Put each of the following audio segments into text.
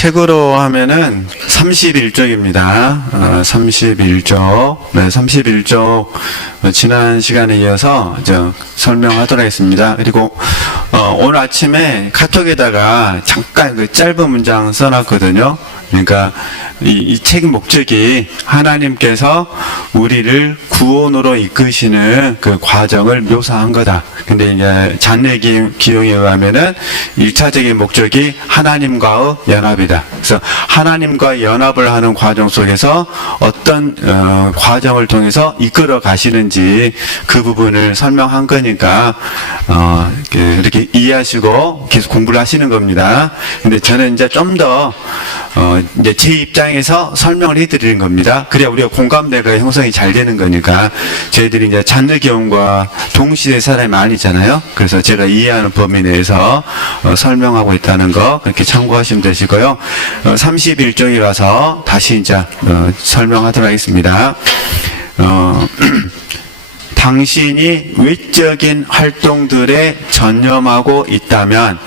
책으로 하면은 31쪽입니다. 31쪽. 네, 31쪽. 지난 시간에 이어서 설명하도록 하겠습니다. 그리고, 오늘 아침에 카톡에다가 잠깐 그 짧은 문장 써놨거든요. 그러니까, 이 책의 목적이 하나님께서 우리를 구원으로 이끄시는 그 과정을 묘사한 거다. 근데 이제 잔내 기용에 의하면은 1차적인 목적이 하나님과의 연합이다. 그래서 하나님과 연합을 하는 과정 속에서 어떤 과정을 통해서 이끌어 가시는지 그 부분을 설명한 거니까 이렇게 이해하시고 계속 공부를 하시는 겁니다. 근데 저는 이제 좀 더 이제 제 입장에서 설명을 해드리는 겁니다. 그래야 우리가 공감대가 형성이 잘 되는 거니까. 저희들이 이제 잔느기용과 동시대 사람이 아니잖아요. 그래서 제가 이해하는 범위 내에서 설명하고 있다는 거 그렇게 참고하시면 되시고요. 31쪽이라서 다시 이제 설명하도록 하겠습니다. 당신이 외적인 활동들에 전념하고 있다면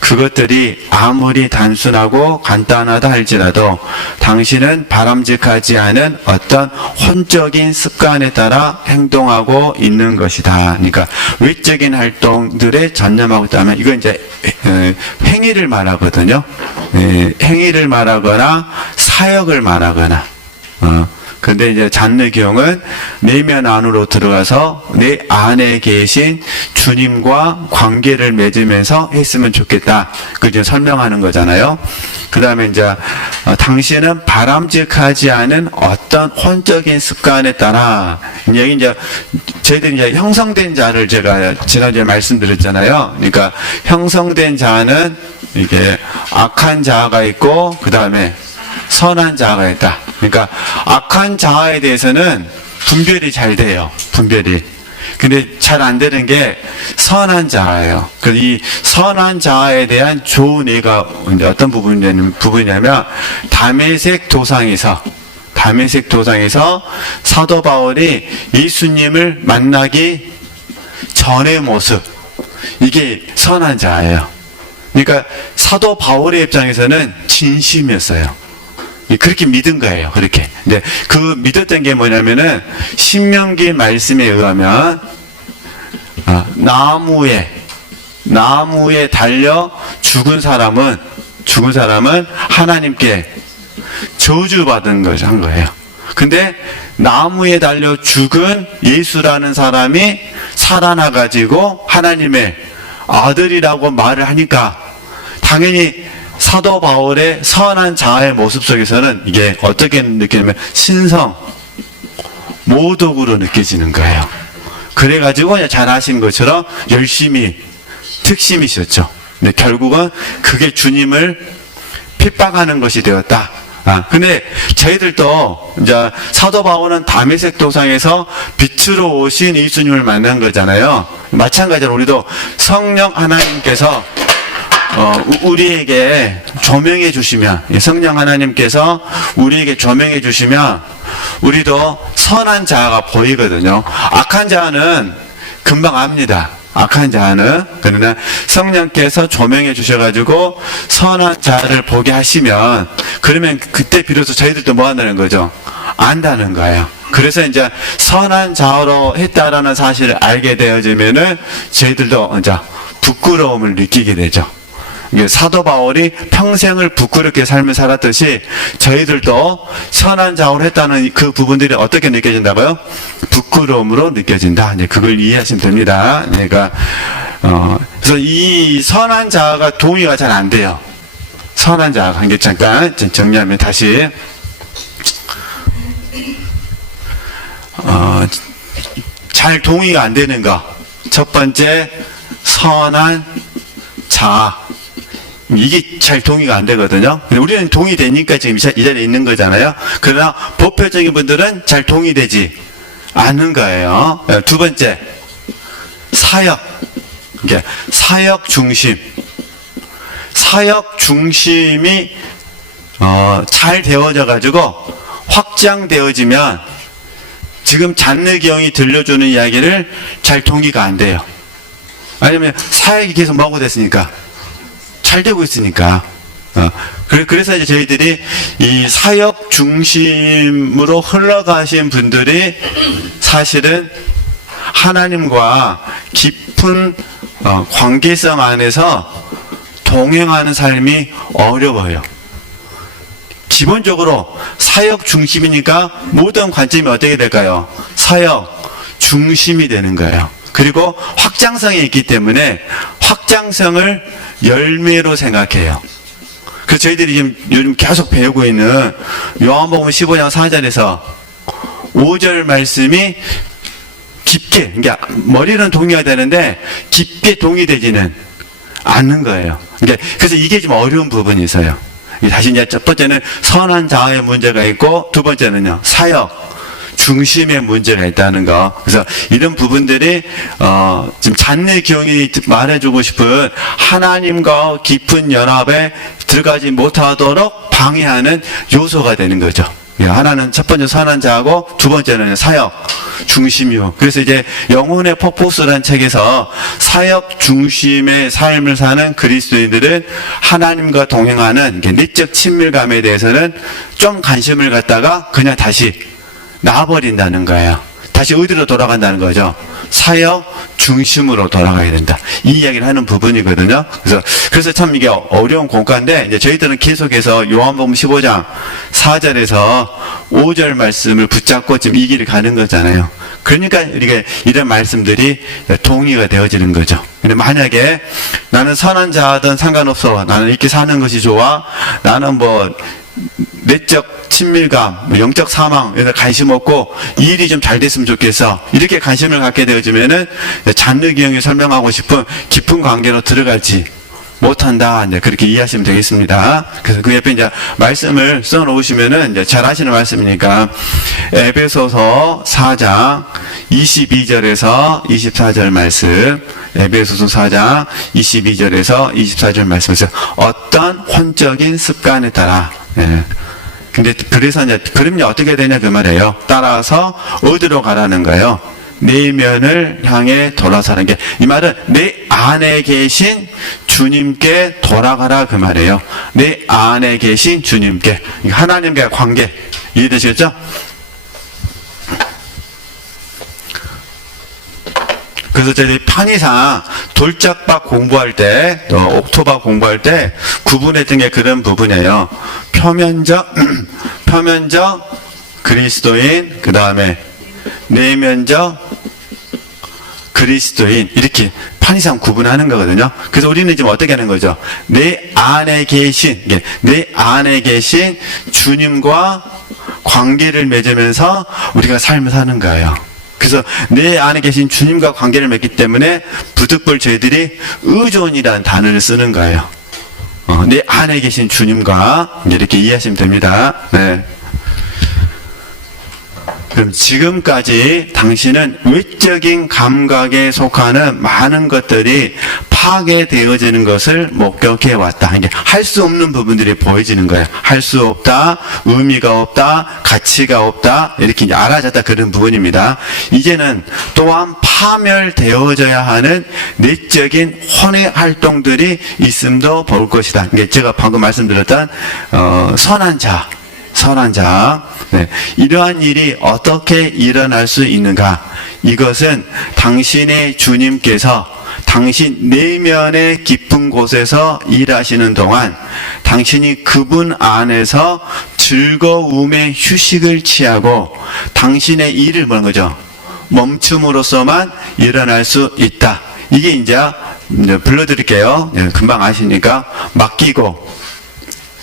그것들이 아무리 단순하고 간단하다 할지라도 당신은 바람직하지 않은 어떤 혼적인 습관에 따라 행동하고 있는 것이다. 그러니까 외적인 활동들에 전념하고 있다면 이건 이제 행위를 말하거든요. 행위를 말하거나 사역을 말하거나 근데 이제 잔느기용은 내면 안으로 들어가서 내 안에 계신 주님과 관계를 맺으면서 했으면 좋겠다. 그죠? 설명하는 거잖아요. 그 다음에 이제, 당신은 바람직하지 않은 어떤 혼적인 습관에 따라, 여기 이제, 저희들이 이제 형성된 자를 제가 지난주에 말씀드렸잖아요. 그러니까 형성된 자는 이게 악한 자아가 있고, 그 다음에 선한 자아가 있다. 그러니까 악한 자아에 대해서는 분별이 잘 돼요. 분별이. 근데 잘 안 되는 게 선한 자아예요. 그래서 이 선한 자아에 대한 좋은 예가 어떤 부분이냐면 다메섹 도상에서 사도 바울이 예수님을 만나기 전의 모습, 이게 선한 자아예요. 그러니까 사도 바울의 입장에서는 진심이었어요. 그렇게 믿은 거예요. 그렇게. 근데 그 믿었던 게 뭐냐면은 신명기 말씀에 의하면 나무에 달려 죽은 사람은 하나님께 저주받은 것을 한 거예요. 근데 나무에 달려 죽은 예수라는 사람이 살아나가지고 하나님의 아들이라고 말을 하니까 당연히 사도 바울의 선한 자아의 모습 속에서는 이게 어떻게 느끼냐면 신성, 모독으로 느껴지는 거예요. 그래가지고 잘 아신 것처럼 열심히 특심이셨죠. 근데 결국은 그게 주님을 핍박하는 것이 되었다. 근데 저희들도 이제 사도 바울은 다메섹 도상에서 빛으로 오신 예수님을 만난 거잖아요. 마찬가지로 우리도 성령 하나님께서 우리에게 조명해 주시면, 성령 하나님께서 우리에게 조명해 주시면 우리도 선한 자아가 보이거든요. 악한 자아는 금방 압니다. 악한 자아는. 그러나 성령께서 조명해 주셔가지고 선한 자아를 보게 하시면, 그러면 그때 비로소 저희들도 뭐 한다는 거죠? 안다는 거예요. 그래서 이제 선한 자아로 했다라는 사실을 알게 되어지면은 저희들도 이제 부끄러움을 느끼게 되죠. 사도 바울이 평생을 부끄럽게 삶을 살았듯이 저희들도 선한 자아로 했다는 그 부분들이 어떻게 느껴진다고요? 부끄러움으로 느껴진다. 이제 그걸 이해하시면 됩니다. 그러니까 그래서 이 선한 자아가 동의가 잘 안 돼요. 선한 자아 관계 잠깐 정리하면 다시 잘 동의가 안 되는 거. 첫 번째, 선한 자아. 이게 잘 동의가 안 되거든요. 우리는 동의되니까 지금 이 자리에 있는 거잖아요. 그러나 법회적인 분들은 잘 동의되지 않는 거예요. 두 번째, 사역. 사역 중심. 사역 중심이 잘 되어져 가지고 확장되어지면 지금 잔느기용이 들려주는 이야기를 잘 동의가 안 돼요. 왜냐면 사역이 계속 뭐하고 됐으니까 잘 되고 있으니까. 그래서 이제 저희들이 이 사역 중심으로 흘러가신 분들이 사실은 하나님과 깊은 관계성 안에서 동행하는 삶이 어려워요. 기본적으로 사역 중심이니까 모든 관점이 어떻게 될까요? 사역 중심이 되는 거예요. 그리고 확장성이 있기 때문에 확장성을 열매로 생각해요. 그래서 저희들이 지금 요즘 계속 배우고 있는 요한복음 15장 4절에서 5절 말씀이 깊게, 그러니까 머리는 동의가 되는데 깊게 동의되지는 않는 거예요. 그러니까 그래서 이게 좀 어려운 부분이 있어요. 다시 이제 첫 번째는 선한 자아의 문제가 있고, 두 번째는요, 사역 중심의 문제가 있다는 거. 그래서 이런 부분들이 지금 잔내 기용이 말해주고 싶은 하나님과 깊은 연합에 들어가지 못하도록 방해하는 요소가 되는 거죠. 하나는 첫 번째 선한 자하고 두 번째는 사역 중심이요. 그래서 이제 영혼의 퍼포스라는 책에서 사역 중심의 삶을 사는 그리스도인들은 하나님과 동행하는 내적 친밀감에 대해서는 좀 관심을 갖다가 그냥 다시 놔버린다는 거예요. 다시 어디로 돌아간다는 거죠? 사역 중심으로 돌아가야 된다. 이 이야기를 하는 부분이거든요. 그래서 참 이게 어려운 공과인데, 이제 저희들은 계속해서 요한복음 15장 4절에서 5절 말씀을 붙잡고 지금 이 길을 가는 거잖아요. 그러니까 이게 이런 말씀들이 동의가 되어지는 거죠. 근데 만약에 나는 선한 자든 상관없어. 나는 이렇게 사는 것이 좋아. 나는 뭐 내적 친밀감, 영적 사망, 이런 관심 없고, 이 일이 좀 잘 됐으면 좋겠어. 이렇게 관심을 갖게 되어지면은, 잔느기 형이 설명하고 싶은 깊은 관계로 들어갈지 못한다. 이제 그렇게 이해하시면 되겠습니다. 그래서 그 옆에 이제 말씀을 써 놓으시면은, 이제 잘 아시는 말씀이니까, 에베소서 4장 22절에서 24절 말씀, 에베소서 4장 22절에서 24절 말씀에서 어떤 혼적인 습관에 따라, 근데 그래서 이제 그럼요 어떻게 되냐 그 말이에요. 따라서 어디로 가라는 거예요? 내면을 향해 돌아서는 게, 이 말은 내 안에 계신 주님께 돌아가라 그 말이에요. 내 안에 계신 주님께, 하나님과의 관계 이해되시겠죠? 그래서 저희 편의상 돌짝박 공부할 때, 또 옥토박 공부할 때 구분했던 게 그런 부분이에요. 표면적 그리스도인, 그 다음에 내면적 그리스도인, 이렇게 편의상 구분하는 거거든요. 그래서 우리는 지금 어떻게 하는 거죠? 내 안에 계신 주님과 관계를 맺으면서 우리가 삶을 사는 거예요. 그래서 내 안에 계신 주님과 관계를 맺기 때문에 부득불 저희들이 의존이라는 단어를 쓰는 거예요. 내 안에 계신 주님과 이렇게 이해하시면 됩니다. 네. 그럼 지금까지 당신은 외적인 감각에 속하는 많은 것들이 파괴되어지는 것을 목격해 왔다. 이게 할 수 없는 부분들이 보여지는 거예요. 할 수 없다, 의미가 없다, 가치가 없다, 이렇게 이제 알아졌다, 그런 부분입니다. 이제는 또한 파멸되어져야 하는 내적인 혼의 활동들이 있음도 볼 것이다. 이게 제가 방금 말씀드렸던 선한 자. 네. 이러한 일이 어떻게 일어날 수 있는가? 이것은 당신의 주님께서 당신 내면의 깊은 곳에서 일하시는 동안 당신이 그분 안에서 즐거움의 휴식을 취하고 당신의 일을 뭐는 거죠? 멈춤으로써만 일어날 수 있다. 이게 이제 불러드릴게요. 금방 아시니까 맡기고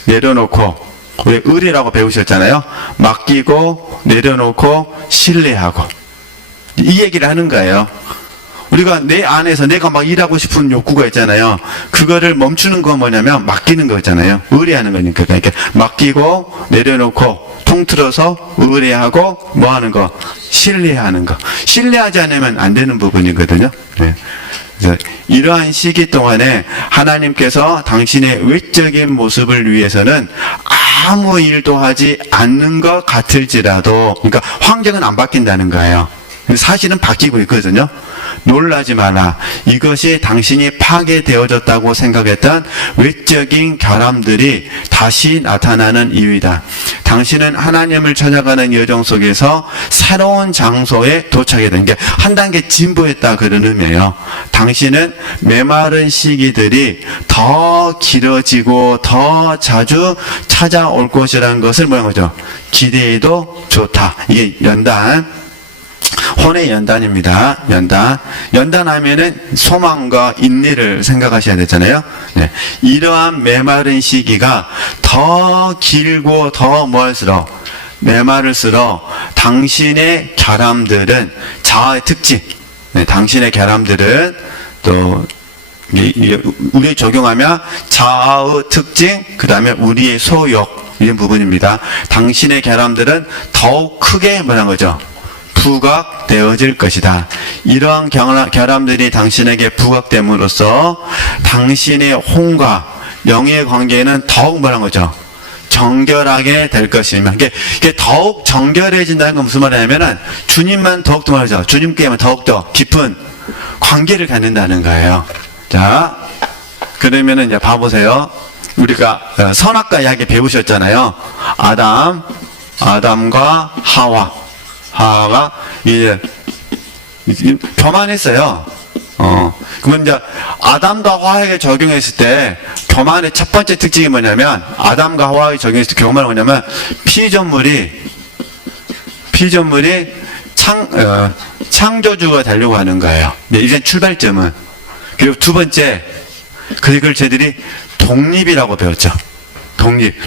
내려놓고, 우리 의리라고 배우셨잖아요. 맡기고 내려놓고 신뢰하고, 이 얘기를 하는 거예요. 우리가 내 안에서 내가 막 일하고 싶은 욕구가 있잖아요. 그거를 멈추는 건 뭐냐면 맡기는 거잖아요. 의뢰하는 거니까. 그러니까 맡기고 내려놓고 통틀어서 의뢰하고 뭐 하는 거? 신뢰하는 거. 신뢰하지 않으면 안 되는 부분이거든요. 네. 그래서 이러한 시기 동안에 하나님께서 당신의 외적인 모습을 위해서는 아무 일도 하지 않는 것 같을지라도, 그러니까 환경은 안 바뀐다는 거예요. 사실은 바뀌고 있거든요. 놀라지 마라. 이것이 당신이 파괴되어졌다고 생각했던 외적인 결함들이 다시 나타나는 이유이다. 당신은 하나님을 찾아가는 여정 속에서 새로운 장소에 도착하게 된 게 한 단계 진보했다 그런 의미예요. 당신은 메마른 시기들이 더 길어지고 더 자주 찾아올 것이라는 것을 뭐라는 거죠? 기대해도 좋다. 이게 연단. 혼의 연단입니다. 연단하면은 소망과 인내를 생각하셔야 되잖아요. 네. 이러한 메마른 시기가 더 길고 더 멀수록 메마를수록 당신의 결함들은 자아의 특징, 네, 당신의 결함들은 또 우리 적용하면 자아의 특징, 그 다음에 우리의 소욕 이런 부분입니다. 당신의 결함들은 더욱 크게 뭐라는 거죠? 부각되어질 것이다. 이러한 결함들이 당신에게 부각됨으로써 당신의 혼과 영의 관계는 더욱 뭐라는 거죠? 정결하게 될 것이며, 이게 더욱 정결해진다는 건 무슨 말이냐면은 주님만 더욱더 말하죠. 주님께만 더욱더 깊은 관계를 갖는다는 거예요. 자, 그러면은 이제 봐보세요. 우리가 선악과 이야기 배우셨잖아요. 아담과 하와가 이제 교만했어요. 그러면 이제 아담과 하와에게 적용했을 때 교만의 첫 번째 특징이 뭐냐면, 아담과 하와에게 적용했을 때 교만은 뭐냐면 피조물이 창조주가 되려고 하는 거예요. 이제 출발점은. 그리고 두 번째, 그걸 저희들이 독립이라고 배웠죠.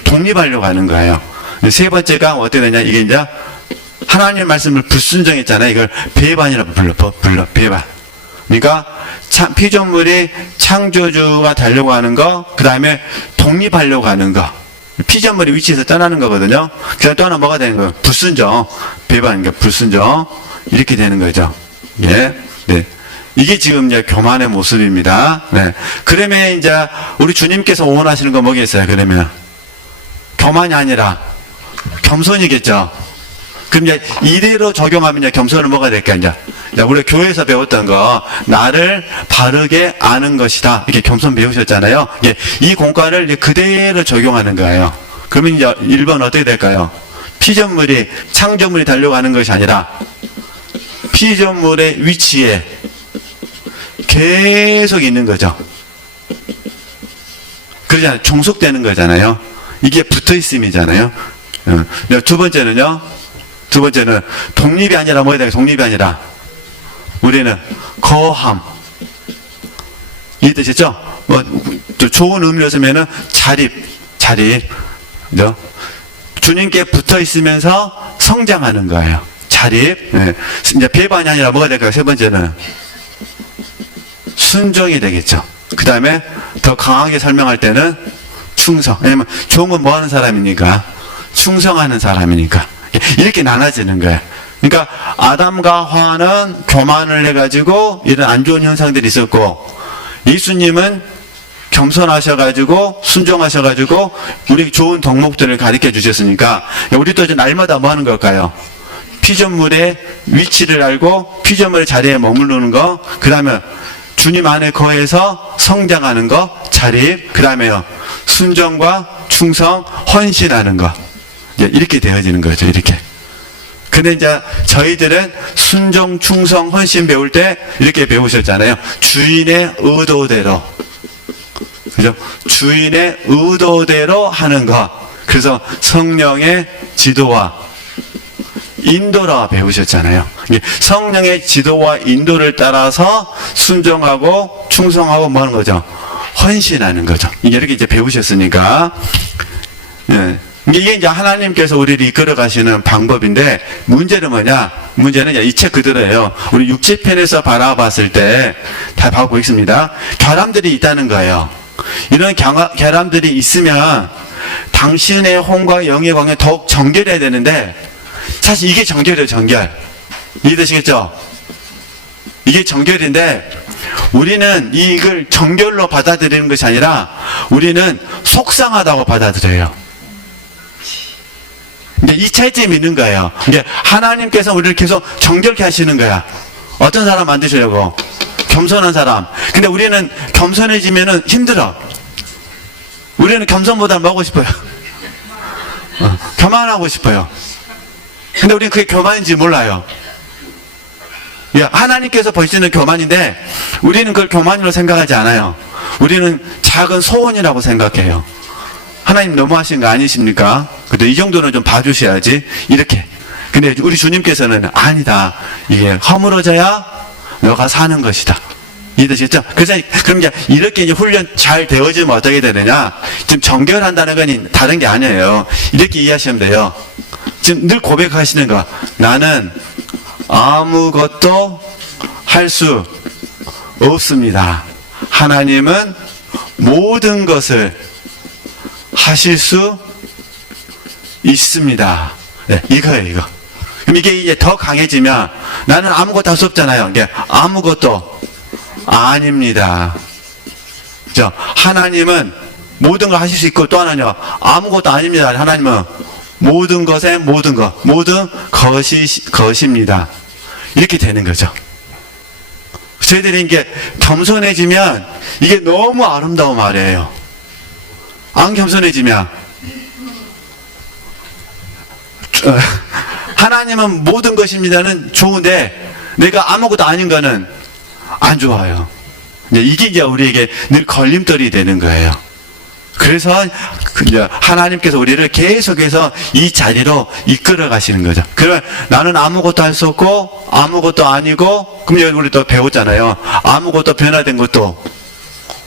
독립하려고 하는 거예요. 세 번째가 어떻게 되냐, 이게 이제 하나님 말씀을 불순종했잖아요. 이걸 배반이라고 불러, 배반. 그러니까 피조물이 창조주가 되려고 하는 거, 그 다음에 독립하려고 하는 거, 피조물의 위치에서 떠나는 거거든요. 그래서 떠나 뭐가 되는 거예요? 불순종, 배반인가 불순종, 이렇게 되는 거죠. 예, 네. 이게 지금 이제 교만의 모습입니다. 네. 그러면 이제 우리 주님께서 원하시는 거 뭐겠어요? 그러면 교만이 아니라 겸손이겠죠. 그럼 이제 이대로 적용하면 이제 겸손은 뭐가 될까? 이제 우리 교회에서 배웠던 거, 나를 바르게 아는 것이다. 이렇게 겸손 배우셨잖아요. 예, 이 공과를 이제 그대로 적용하는 거예요. 그러면 이제 1번 어떻게 될까요? 피조물이 창조물이 되려고 하는 것이 아니라 피조물의 위치에 계속 있는 거죠. 그러잖아요. 종속되는 거잖아요. 이게 붙어 있음이잖아요. 두 번째는 독립이 아니라 뭐야? 독립이 아니라 우리는 거함. 이해되셨죠? 또 좋은 의미로 쓰면은 자립. 그죠? 주님께 붙어 있으면서 성장하는 거예요. 자립. 네. 이제 배반이 아니라 뭐가 될까요? 세 번째는 순종이 되겠죠. 그 다음에 더 강하게 설명할 때는 충성. 왜냐면 좋은 건 뭐 하는 사람이니까? 충성하는 사람이니까. 이렇게 나눠지는 거예요. 그러니까 아담과 하와는 교만을 해가지고 이런 안 좋은 현상들이 있었고, 예수님은 겸손하셔가지고 순종하셔가지고 우리 좋은 덕목들을 가르쳐 주셨으니까, 우리도 이제 날마다 뭐 하는 걸까요? 피조물의 위치를 알고 피조물의 자리에 머무르는 거, 그 다음에 주님 안에 거해서 성장하는 거, 자립, 그 다음에요 순종과 충성, 헌신하는 거. 이렇게 되어지는 거죠. 이렇게. 근데 이제 저희들은 순종, 충성, 헌신 배울 때 이렇게 배우셨잖아요. 주인의 의도대로. 그죠? 주인의 의도대로 하는 것. 그래서 성령의 지도와 인도라 배우셨잖아요. 성령의 지도와 인도를 따라서 순종하고 충성하고 뭐 하는 거죠? 헌신하는 거죠. 이렇게 이제 배우셨으니까. 예. 이게 이제 하나님께서 우리를 이끌어 가시는 방법인데, 문제는 뭐냐? 문제는 이 책 그대로예요. 우리 6,7편에서 바라봤을 때 다 보고 있습니다. 결함들이 있다는 거예요. 이런 결함들이 있으면 당신의 혼과 영의 관계 더욱 정결해야 되는데, 사실 이게 정결이에요. 정결. 이해되시겠죠? 이게 정결인데, 우리는 이걸 정결로 받아들이는 것이 아니라 우리는 속상하다고 받아들여요. 이제 이 차이점이 있는 거예요. 이제 하나님께서 우리를 계속 정결케 하시는 거야. 어떤 사람 만드시려고? 겸손한 사람. 근데 우리는 겸손해지면은 힘들어. 우리는 겸손보다 뭐 하고 싶어요? 교만하고 싶어요. 근데 우리는 그게 교만인지 몰라요. 하나님께서 보시는 교만인데 우리는 그걸 교만으로 생각하지 않아요. 우리는 작은 소원이라고 생각해요. 하나님 너무하신 거 아니십니까? 근데 이 정도는 좀 봐주셔야지. 이렇게. 근데 우리 주님께서는 아니다. 이게 허물어져야 너가 사는 것이다. 이해되시겠죠? 그래서 그럼 이렇게 이제 훈련 잘 되어지면 어떻게 되느냐? 지금 정결한다는 건 다른 게 아니에요. 이렇게 이해하시면 돼요. 지금 늘 고백하시는 거. 나는 아무것도 할 수 없습니다. 하나님은 모든 것을 하실 수 있습니다. 네, 이거예요, 이거. 그럼 이게 이제 더 강해지면 나는 아무것도 할 수 없잖아요. 이게 아무것도 아닙니다. 그죠? 하나님은 모든 걸 하실 수 있고 또 하나는요, 아무것도 아닙니다. 하나님은 모든 것에 모든 것, 모든 것입니다. 이렇게 되는 거죠. 저희들이 이게 겸손해지면 이게 너무 아름다운 말이에요. 안 겸손해지면 하나님은 모든 것입니다는 좋은데 내가 아무것도 아닌 거는 안 좋아요. 이게 이제 우리에게 늘 걸림돌이 되는 거예요. 그래서 하나님께서 우리를 계속해서 이 자리로 이끌어 가시는 거죠. 그러면 나는 아무것도 할 수 없고 아무것도 아니고, 그럼 여기 우리 또 배웠잖아요. 아무것도 변화된 것도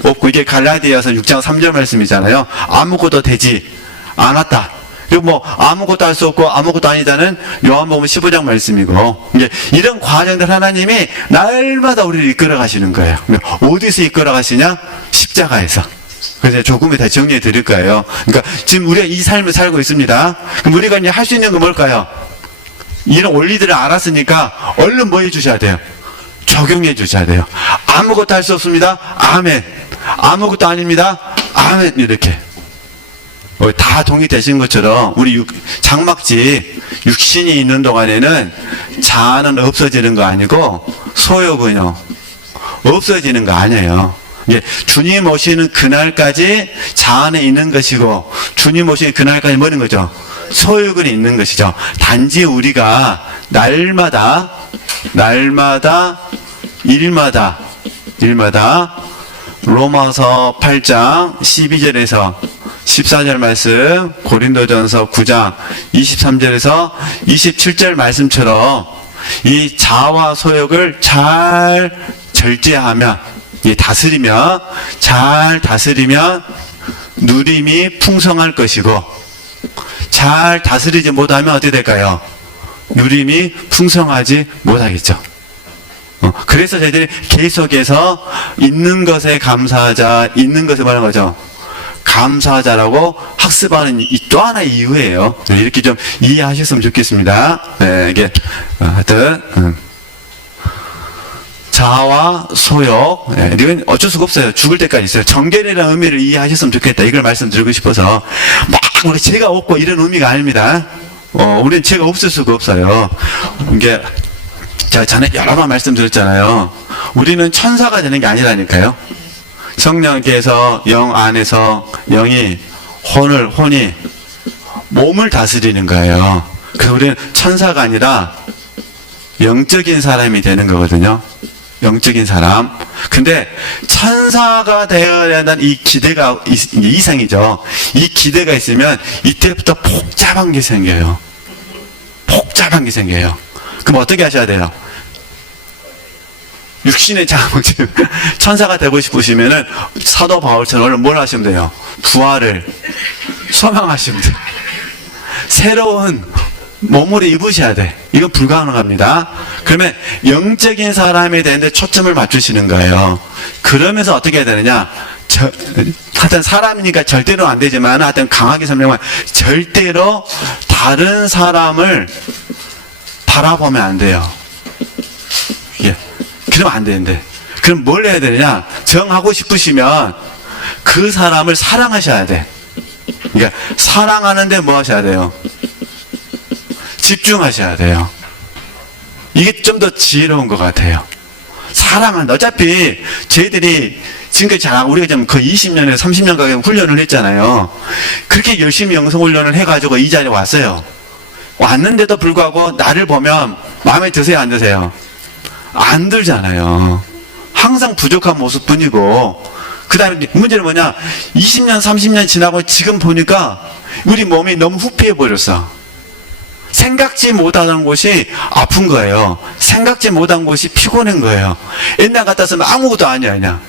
없고, 이게 갈라디아서 6장 3절 말씀이잖아요. 아무것도 되지 않았다. 그리고 뭐 아무것도 할 수 없고 아무것도 아니다는 요한복음 15장 말씀이고, 이제 이런 과정들 하나님이 날마다 우리를 이끌어 가시는 거예요. 어디서 이끌어 가시냐? 십자가에서. 그래서 조금 이따 정리해 드릴 거예요. 그러니까 지금 우리가 이 삶을 살고 있습니다. 그럼 우리가 이제 할 수 있는 건 뭘까요? 이런 원리들을 알았으니까 얼른 뭐 해주셔야 돼요? 적용해 주셔야 돼요. 아무것도 할 수 없습니다. 아멘. 아무것도 아닙니다. 아멘. 이렇게. 다 동의되신 것처럼 우리 장막지 육신이 있는 동안에는 자아는 없어지는 거 아니고 소욕은요 없어지는 거 아니에요. 예, 주님 오시는 그날까지 자아는 있는 것이고 주님 오시는 그날까지 뭐는 거죠? 소욕은 있는 것이죠. 단지 우리가 날마다 일마다 로마서 8장 12절에서 14절 말씀, 고린도전서 9장 23절에서 27절 말씀처럼 이 자아와 소욕을 잘 절제하면, 잘 다스리면 누림이 풍성할 것이고, 잘 다스리지 못하면 어떻게 될까요? 누림이 풍성하지 못하겠죠. 그래서 저희들이 계속해서 있는 것에 감사하자, 있는 것에 뭐라는 거죠? 감사하자라고 학습하는 이 또 하나의 이유예요. 이렇게 좀 이해하셨으면 좋겠습니다. 네, 이게 하여튼 자아와 소욕, 이건 어쩔 수가 없어요. 죽을 때까지 있어요. 정결이라는 의미를 이해하셨으면 좋겠다. 이걸 말씀드리고 싶어서 막 우리 죄가 없고 이런 의미가 아닙니다. 우리는 죄가 없을 수가 없어요. 이게 제가 전에 여러 번 말씀드렸잖아요. 우리는 천사가 되는 게 아니라니까요. 성령께서 영 안에서 영이 혼이 몸을 다스리는 거예요. 그래서 우리는 천사가 아니라 영적인 사람이 되는 거거든요. 영적인 사람. 근데 천사가 되어야 한다는 이 기대가 이상이죠. 이 기대가 있으면 이때부터 복잡한 게 생겨요. 복잡한 게 생겨요. 그럼 어떻게 하셔야 돼요? 육신의 자아먹지 천사가 되고 싶으시면은 사도 바울처럼 얼른 뭘 하시면 돼요? 부활을 소망하시면 돼요. 새로운 몸을 입으셔야 돼. 이건 불가능합니다. 그러면 영적인 사람이 되는데 초점을 맞추시는 거예요. 그러면서 어떻게 해야 되느냐? 하여튼 사람이니까 절대로 안 되지만 하여튼 강하게 설명하면 절대로 다른 사람을 바라보면 안 돼요. 예. 그러면 안 되는데. 그럼 뭘 해야 되느냐? 정하고 싶으시면 그 사람을 사랑하셔야 돼. 그러니까 사랑하는데 뭐 하셔야 돼요? 집중하셔야 돼요. 이게 좀 더 지혜로운 것 같아요. 사랑은 어차피 저희들이 지금까지 잘 우리가 좀 거의 20년에서 30년 가까이 훈련을 했잖아요. 그렇게 열심히 영성 훈련을 해가지고 이 자리에 왔어요. 왔는데도 불구하고 나를 보면 마음에 드세요, 안 드세요? 안 들잖아요. 항상 부족한 모습뿐이고, 그 다음에 문제는 뭐냐? 20년, 30년 지나고 지금 보니까 우리 몸이 너무 후피해버렸어. 생각지 못하는 곳이 아픈 거예요. 생각지 못한 곳이 피곤한 거예요. 옛날 같았으면 아무것도 아니야.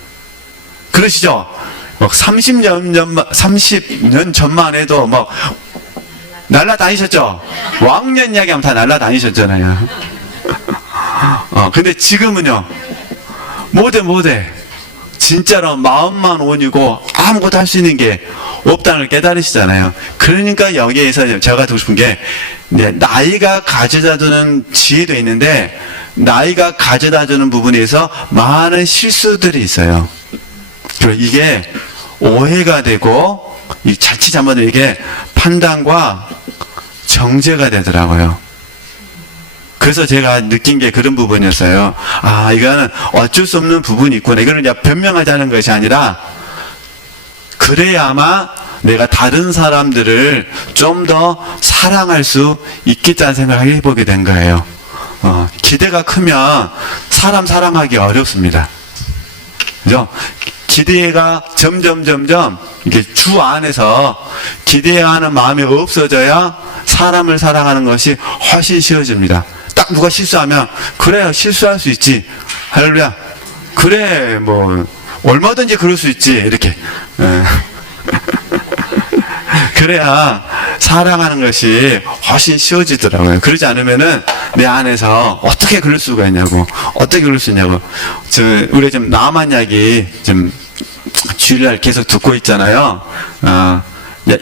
그러시죠? 막 30년 전만 해도 막 날라다니셨죠? 왕년 이야기하면 다 날라다니셨잖아요. 근데 지금은요, 못해. 진짜로 마음만 온이고 아무것도 할 수 있는 게 없다는 걸 깨달으시잖아요. 그러니까 여기에서 제가 듣고 싶은 게, 나이가 가져다 주는 지혜도 있는데, 나이가 가져다 주는 부분에서 많은 실수들이 있어요. 그리고 이게 오해가 되고, 이 자칫 잘못하면 이게 판단과 정죄가 되더라고요. 그래서 제가 느낀 게 그런 부분이었어요. 이거는 어쩔 수 없는 부분이 있구나. 이거는 그냥 변명하자는 것이 아니라, 그래야만 내가 다른 사람들을 좀 더 사랑할 수 있겠다는 생각을 해보게 된 거예요. 기대가 크면 사람 사랑하기 어렵습니다. 그죠? 기대가 점점 이렇게 주 안에서 기대하는 마음이 없어져야 사람을 사랑하는 것이 훨씬 쉬워집니다. 딱 누가 실수하면, 그래요, 실수할 수 있지. 할렐루야. 그래, 뭐 얼마든지 그럴 수 있지. 이렇게. 그래야 사랑하는 것이 훨씬 쉬워지더라고요. 그러지 않으면은 내 안에서 어떻게 그럴 수가 있냐고, 어떻게 그럴 수 있냐고. 우리 좀 나만 이야기 좀 주일날 계속 듣고 있잖아요.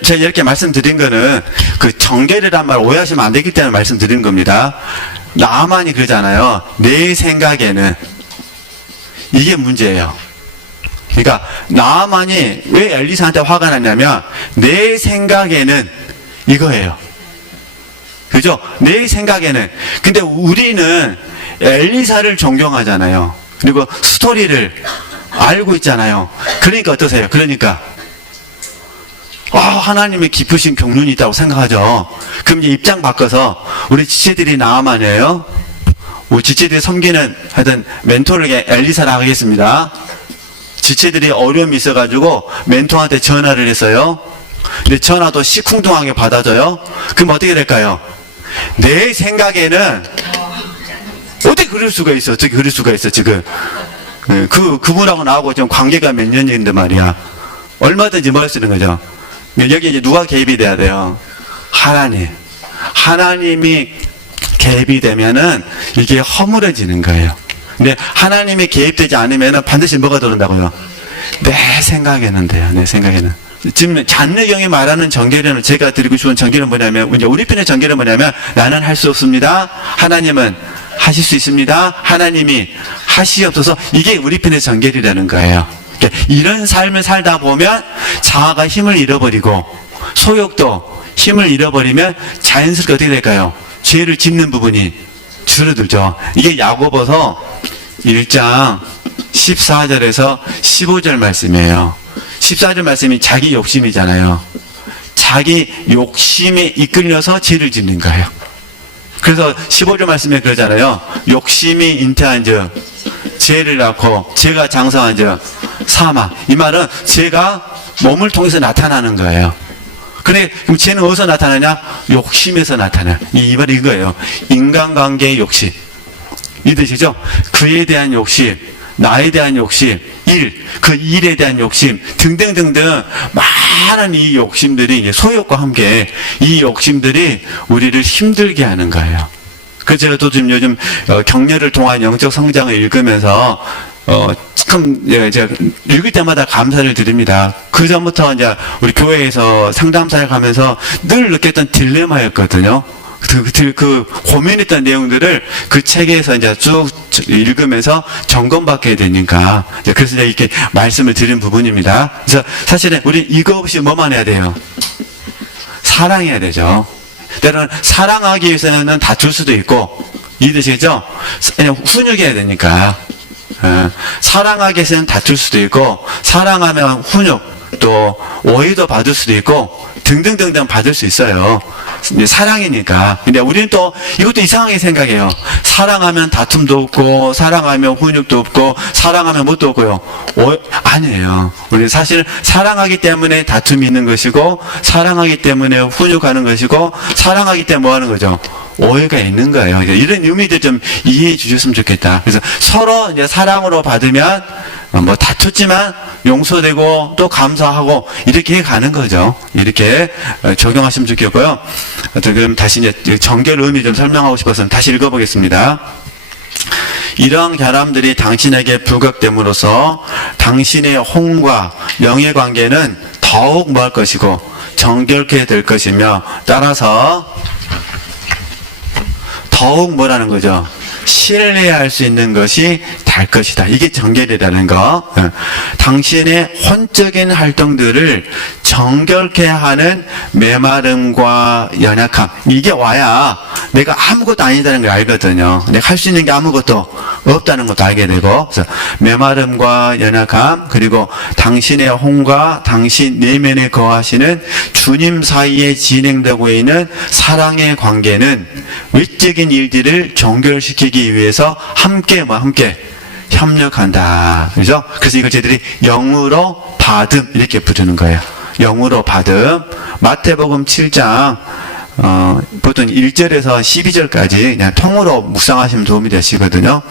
제가 이렇게 말씀드린 거는 그 정계리란 말 오해하시면 안 되기 때문에 말씀드린 겁니다. 나만이 그러잖아요. 내 생각에는. 이게 문제예요. 그러니까 나만이 왜 엘리사한테 화가 났냐면, 내 생각에는 이거예요. 그죠? 내 생각에는. 근데 우리는 엘리사를 존경하잖아요. 그리고 스토리를 알고 있잖아요. 그러니까 어떠세요? 그러니까 하나님의 깊으신 경륜이 있다고 생각하죠. 그럼 이제 입장 바꿔서 우리 지체들이 나아만이에요. 우리 지체들이 섬기는 하여튼 멘토를 엘리사라 하겠습니다. 지체들이 어려움이 있어가지고 멘토한테 전화를 했어요. 근데 전화도 시큰둥하게 받아줘요. 그럼 어떻게 될까요? 내 생각에는 어떻게 그럴 수가 있어? 지금 그분하고 나하고 지금 관계가 몇 년인데 말이야. 얼마든지 뭘 쓰는 거죠. 여기 이제 누가 개입이 돼야 돼요? 하나님이 개입이 되면은 이게 허물어지는 거예요. 근데 하나님이 개입되지 않으면은 반드시 뭐가 들어온다고요? 내 생각에는 돼요. 내 생각에는. 지금 잔내경이 말하는 정결은, 제가 드리고 싶은 정결은 뭐냐면, 이제 우리 편의 정결은 뭐냐면, 나는 할 수 없습니다. 하나님은 하실 수 있습니다. 하나님이 하시옵소서. 이게 우리 편의 정결이라는 거예요. 이런 삶을 살다 보면 자아가 힘을 잃어버리고 소욕도 힘을 잃어버리면 자연스럽게 어떻게 될까요? 죄를 짓는 부분이 줄어들죠. 이게 야고보서 1장 14절에서 15절 말씀이에요. 14절 말씀이 자기 욕심이잖아요. 자기 욕심에 이끌려서 죄를 짓는 거예요. 그래서 15절 말씀에 그러잖아요. 욕심이 잉태한즉 죄를 낳고 죄가 장성한즉 사망. 이 말은 죄가 몸을 통해서 나타나는 거예요. 근데 그럼 죄는 어디서 나타나냐? 욕심에서 나타나. 이 말이 이거예요. 인간관계의 욕심. 이해되시죠? 그에 대한 욕심, 나에 대한 욕심, 그 일에 대한 욕심 등등등등 많은 이 욕심들이 이제 소욕과 함께 이 욕심들이 우리를 힘들게 하는 거예요. 그래서 제가 또 지금 요즘 격려를 통한 영적 성장을 읽으면서 참 제가 읽을 때마다 감사를 드립니다. 그 전부터 이제 우리 교회에서 상담사를 가면서 늘 느꼈던 딜레마였거든요. 그 고민했던 내용들을 그 책에서 이제 쭉 읽으면서 점검받게 되니까, 그래서 이제 이렇게 말씀을 드린 부분입니다. 그래서 사실은 우리 이거 없이 뭐만 해야 돼요? 사랑해야 되죠. 때로는 사랑하기 위해서는 다툴 수도 있고, 이해되시겠죠? 그냥 훈육해야 되니까. 사랑하기 위해서는 다툴 수도 있고, 사랑하면 훈육, 또 오해도 받을 수도 있고, 등등등등 받을 수 있어요. 사랑이니까. 근데 우리는 또 이것도 이상하게 생각해요. 사랑하면 다툼도 없고, 사랑하면 훈육도 없고, 사랑하면 뭣도 없고요. 아니에요. 우리 사실 사랑하기 때문에 다툼이 있는 것이고, 사랑하기 때문에 훈육하는 것이고, 사랑하기 때문에 뭐 하는 거죠? 오해가 있는 거예요. 이런 의미들 좀 이해해 주셨으면 좋겠다. 그래서 서로 이제 사랑으로 받으면 뭐 다투지만 용서되고 또 감사하고 이렇게 가는 거죠. 이렇게 적용하시면 좋겠고요. 지금 다시 이제 정결 의미 좀 설명하고 싶어서 다시 읽어보겠습니다. 이러한 결함들이 당신에게 부각됨으로써 당신의 혼과 영의 관계는 더욱 뭐할 것이고 정결케 될 것이며 따라서 더욱 뭐라는 거죠? 신뢰할 수 있는 것이 될 것이다. 이게 정결이라는 거. 당신의 혼적인 활동들을 정결케 하는 메마름과 연약함. 이게 와야 내가 아무것도 아니다는 걸 알거든요. 내가 할 수 있는 게 아무것도 없다는 것도 알게 되고. 그래서 메마름과 연약함, 그리고 당신의 혼과 당신 내면에 거하시는 주님 사이에 진행되고 있는 사랑의 관계는 외적인 일들을 정결시키기 위해서 함께 협력한다. 그죠? 그래서 이걸 저희들이 영으로 받음 이렇게 부르는 거예요. 영으로 받음. 마태복음 7장 보통 1절에서 12절까지 그냥 통으로 묵상하시면 도움이 되시거든요.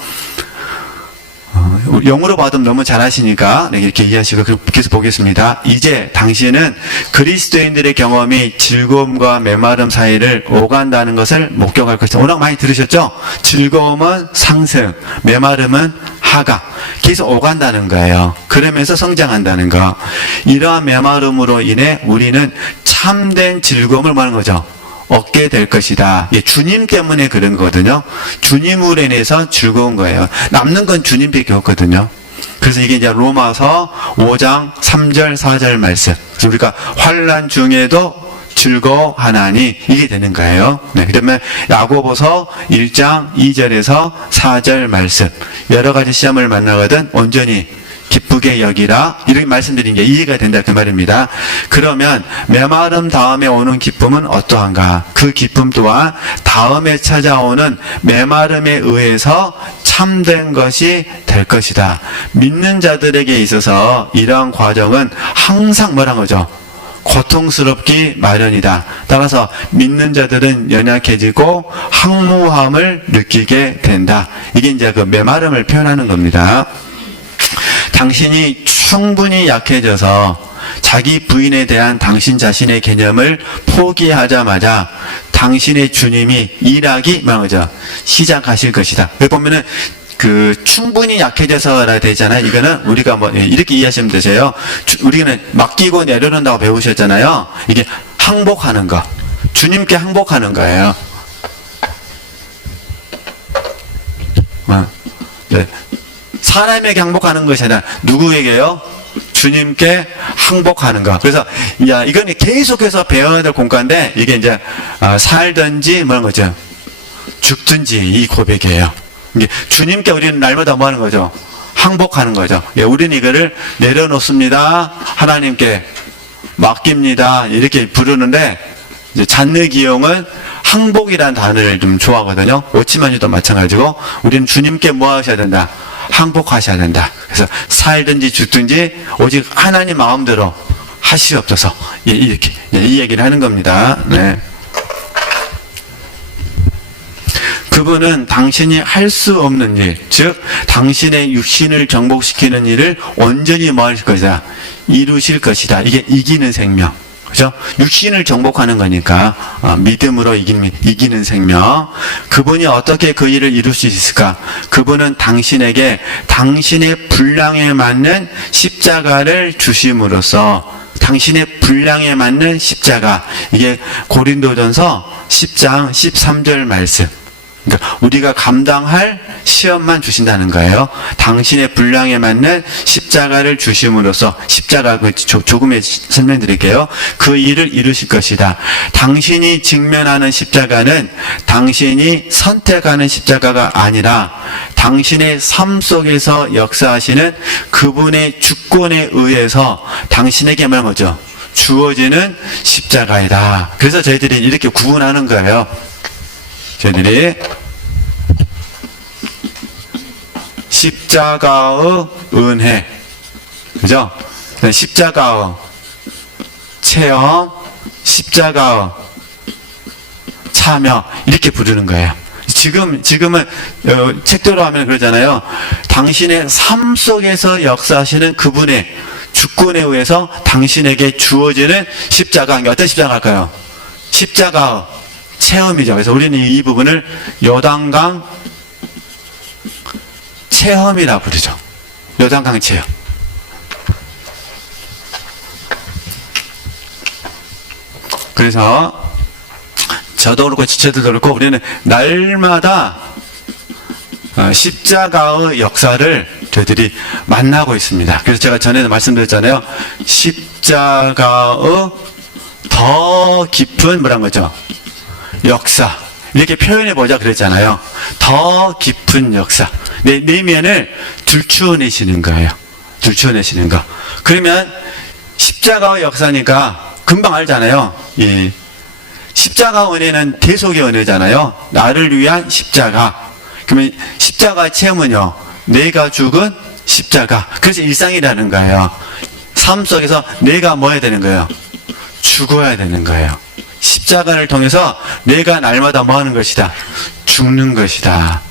영으로 받음 너무 잘하시니까 이렇게 이해하시고 계속 보겠습니다. 이제 당신은 그리스도인들의 경험이 즐거움과 메마름 사이를 오간다는 것을 목격할 것이다. 워낙 많이 들으셨죠? 즐거움은 상승, 메마름은 하강. 계속 오간다는 거예요. 그러면서 성장한다는 거. 이러한 메마름으로 인해 우리는 참된 즐거움을 말하는 거죠. 얻게 될 것이다. 예, 주님 때문에 그런 거거든요. 주님으로 인해서 즐거운 거예요. 남는 건 주님밖에 없거든요. 그래서 이게 이제 로마서 5장 3절 4절 말씀. 그래서 우리가 환난 중에도 즐거워하나니 이게 되는 거예요. 네, 그러면 야고보서 1장 2절에서 4절 말씀. 여러 가지 시험을 만나거든 온전히 기쁘게 여기라 이렇게 말씀드린 게 이해가 된다 그 말입니다. 그러면 메마름 다음에 오는 기쁨은 어떠한가? 그 기쁨 또한 다음에 찾아오는 메마름에 의해서 참된 것이 될 것이다. 믿는 자들에게 있어서 이러한 과정은 항상 뭐란 거죠? 고통스럽기 마련이다. 따라서 믿는 자들은 연약해지고 항모함을 느끼게 된다. 이게 이제 그 메마름을 표현하는 겁니다. 당신이 충분히 약해져서 자기 부인에 대한 당신 자신의 개념을 포기하자마자 당신의 주님이 일하기 말하죠. 시작하실 것이다. 여기 보면은 그 충분히 약해져서라 되잖아요. 이거는 우리가 뭐 이렇게 이해하시면 되세요. 우리는 맡기고 내려놓는다고 배우셨잖아요. 이게 항복하는 거. 주님께 항복하는 거예요. 네. 사람에게 항복하는 것이 아니라 누구에게요? 주님께 항복하는 거. 그래서 야 이건 계속해서 배워야 될 공과인데 이게 이제 살든지 뭐는 거죠? 죽든지 이 고백이에요. 이게 주님께 우리는 날마다 뭐 하는 거죠? 항복하는 거죠. 예, 우리는 이거를 내려놓습니다. 하나님께 맡깁니다. 이렇게 부르는데 이제 잔느 기용은 항복이라는 단어를 좀 좋아하거든요. 오치만유도 마찬가지고 우리는 주님께 뭐 하셔야 된다? 항복하셔야 된다. 그래서 살든지 죽든지 오직 하나님 마음대로 하시옵소서. 예, 이렇게 이 얘기를 하는 겁니다. 네. 그분은 당신이 할 수 없는 일, 즉 당신의 육신을 정복시키는 일을 온전히 뭐 하실 것이다? 이루실 것이다. 이게 이기는 생명. 그죠? 육신을 정복하는 거니까 믿음으로 이기는 생명. 그분이 어떻게 그 일을 이룰 수 있을까? 그분은 당신에게 당신의 분량에 맞는 십자가를 주심으로써 당신의 분량에 맞는 십자가. 이게 고린도전서 10장 13절 말씀. 그러니까 우리가 감당할 시험만 주신다는 거예요. 당신의 분량에 맞는 십자가를 주심으로써 십자가 조금에 설명드릴게요. 그 일을 이루실 것이다. 당신이 직면하는 십자가는 당신이 선택하는 십자가가 아니라 당신의 삶 속에서 역사하시는 그분의 주권에 의해서 당신에게 말한 거죠. 주어지는 십자가이다. 그래서 저희들이 이렇게 구분하는 거예요. 저희들이 십자가의 은혜, 그죠? 십자가의 체험, 십자가의 참여, 이렇게 부르는 거예요. 지금은 책대로 하면 그러잖아요. 당신의 삶 속에서 역사하시는 그분의 주권에 의해서 당신에게 주어지는 십자가. 어떤 십자가일까요? 십자가 체험이죠. 그래서 우리는 이 부분을 요단강 체험이라 부르죠. 요단강 체험. 그래서 저도 그렇고 지체들도 그렇고 우리는 날마다 십자가의 역사를 저희들이 만나고 있습니다. 그래서 제가 전에도 말씀드렸잖아요. 십자가의 더 깊은 뭐란 거죠? 역사. 이렇게 표현해 보자 그랬잖아요. 더 깊은 역사. 내 내면을 들추어내시는 거예요. 들추어내시는 거. 그러면 십자가의 역사니까 금방 알잖아요. 예. 십자가 은혜는 대속의 은혜잖아요. 나를 위한 십자가. 그러면 십자가 체험은요, 내가 죽은 십자가. 그래서 일상이라는 거예요. 삶 속에서 내가 뭐 해야 되는 거예요? 죽어야 되는 거예요. 십자가를 통해서 내가 날마다 뭐 하는 것이다? 죽는 것이다.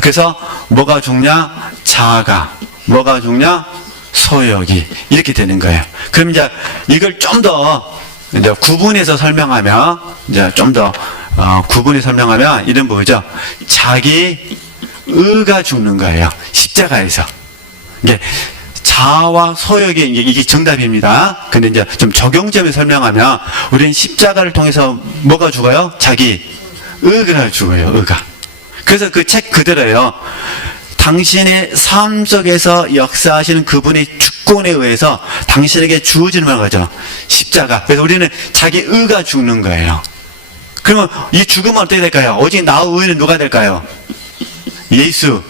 그래서 뭐가 죽냐? 자아가. 뭐가 죽냐? 소욕이. 이렇게 되는 거예요. 그럼 이제 이걸 좀 더 이제 구분해서 설명하면, 이제 좀 더 구분해서 설명하면 이런 뭐죠? 자기 의가 죽는 거예요. 십자가에서. 이게 자아와 소욕이 이게 정답입니다. 근데 이제 좀 적용점을 설명하면 우리는 십자가를 통해서 뭐가 죽어요? 자기 의가 죽어요. 의가. 그래서 그 책 그대로예요. 당신의 삶 속에서 역사하시는 그분의 주권에 의해서 당신에게 주어지는 거죠. 십자가. 그래서 우리는 자기 의가 죽는 거예요. 그러면 이 죽음은 어떻게 될까요? 오직 나의 의는 누가 될까요? 예수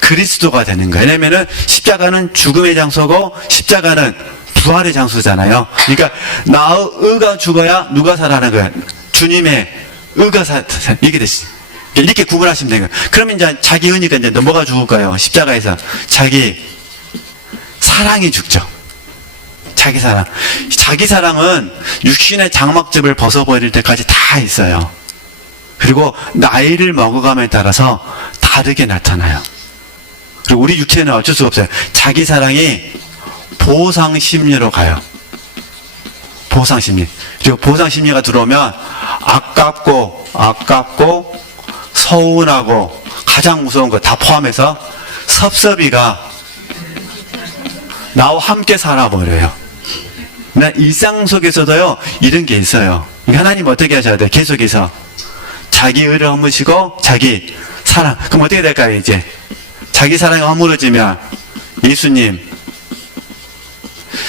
그리스도가 되는 거예요. 왜냐면은 십자가는 죽음의 장소고 십자가는 부활의 장소잖아요. 그러니까 나의 의가 죽어야 누가 살아나는 거예요? 주님의 의가 이게 됐어요. 이렇게 구분하시면 되는 거예요. 그러면 이제 자기 의니까 이제 뭐가 죽을까요? 십자가에서 자기 사랑이 죽죠. 자기 사랑. 자기 사랑은 육신의 장막집을 벗어버릴 때까지 다 있어요. 그리고 나이를 먹어감에 따라서 다르게 나타나요. 그리고 우리 육체는 어쩔 수가 없어요. 자기 사랑이 보상심리로 가요. 보상심리. 그리고 보상심리가 들어오면 아깝고 서운하고 가장 무서운 거 다 포함해서 섭섭이가 나와 함께 살아버려요. 나 일상 속에서도요 이런 게 있어요. 하나님 어떻게 하셔야 돼요? 계속해서 자기 의를 허무시고 자기 사랑. 그럼 어떻게 될까요? 이제 자기 사랑이 허물어지면 예수님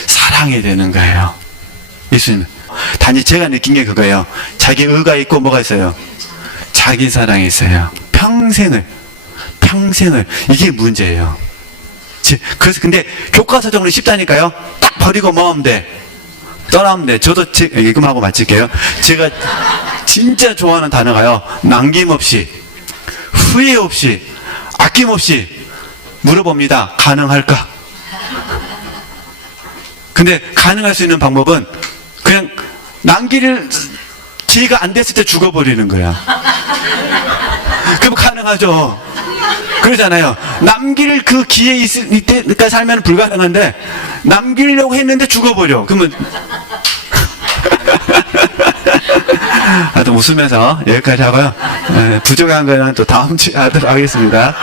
사랑이 되는 거예요. 예수님. 단지 제가 느낀 게 그거예요. 자기 의가 있고 뭐가 있어요? 자기 사랑이 있어요. 평생을 이게 문제예요. 그래서 근데 교과서적으로 쉽다니까요. 딱 버리고 뭐 하면 돼? 떠나면 돼. 저도 이거하고 마칠게요. 제가 진짜 좋아하는 단어가요. 남김없이, 후회 없이, 아낌없이 물어봅니다. 가능할까? 근데 가능할 수 있는 방법은 그냥 남길 기회가 안 됐을 때 죽어버리는 거야. 그럼 가능하죠. 그러잖아요. 남길 그 기회 있을 때까지 살면 불가능한데 남기려고 했는데 죽어버려. 그러면 하여튼 웃으면서 여기까지 하고요. 부족한 거는 또 다음 주에 하도록 하겠습니다.